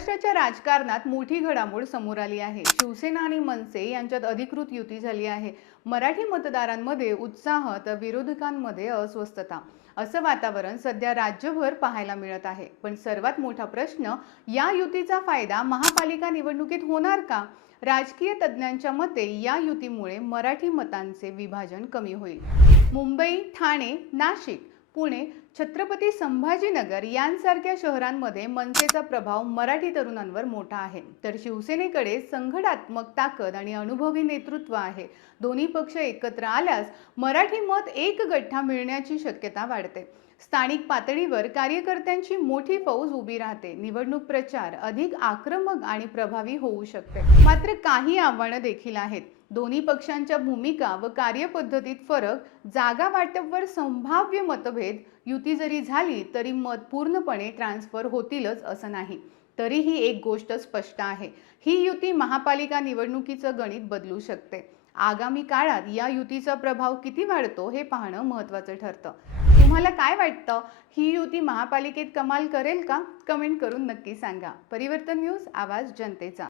महाराष्ट्राच्या राजकारणात मोठी घडामोड समोर आली आहे। शिवसेना आणि मनसे यांच्यात अधिकृत युती झाली आहे। मराठी मतदारांमध्ये उत्साह तर विरोधकांमध्ये अस्वस्थता असं वातावरण सध्या राज्यभर पाहायला मिळत आहे। पण सर्वात मोठा प्रश्न, या युतीचा फायदा महापालिका निवडणुकीत होणार का? राजकीय तज्ञांच्या मते या युतीमुळे मराठी मतांचे विभाजन कमी होईल। मुंबई, ठाणे, नाशिक, पुणे, छत्रपती संभाजीनगर यांसारख्या शहरांमध्ये मनसेचा प्रभाव मराठी तरुणांवर मोठा आहे, तर शिवसेनेकडे संघटनात्मक ताकद आणि अनुभवी नेतृत्व आहे। दोन्ही पक्ष एकत्र आल्यास मराठी मत एक गठ्ठा मिळण्याची शक्यता वाढते। स्थानिक पातळीवर कार्यकर्त्यांची मोठी फौज उभी राहते। निवडणूक प्रचार अधिक आक्रमक आणि प्रभावी होऊ शकते। मात्र काही आव्हानं देखील आहेत। दोन्ही पक्षांच्या भूमिका व कार्यपद्धतीत फरक, जागा वाटपवर संभाव्य मतभेद, युती जरी झाली तरी मत पूर्णपणे ट्रान्सफर होतीलच असं नाही। तरीही एक गोष्ट स्पष्ट आहे, ही युती महापालिका निवडणुकीचं गणित बदलू शकते। आगामी काळात या युतीचा प्रभाव किती वाढतो हे पाहणं महत्त्वाचं ठरतं। तुम्हाला काय वाटतं, ही युती महापालिकेत कमाल करेल का? कमेंट करून नक्की सांगा। परिवर्तन न्यूज, आवाज जनतेचा।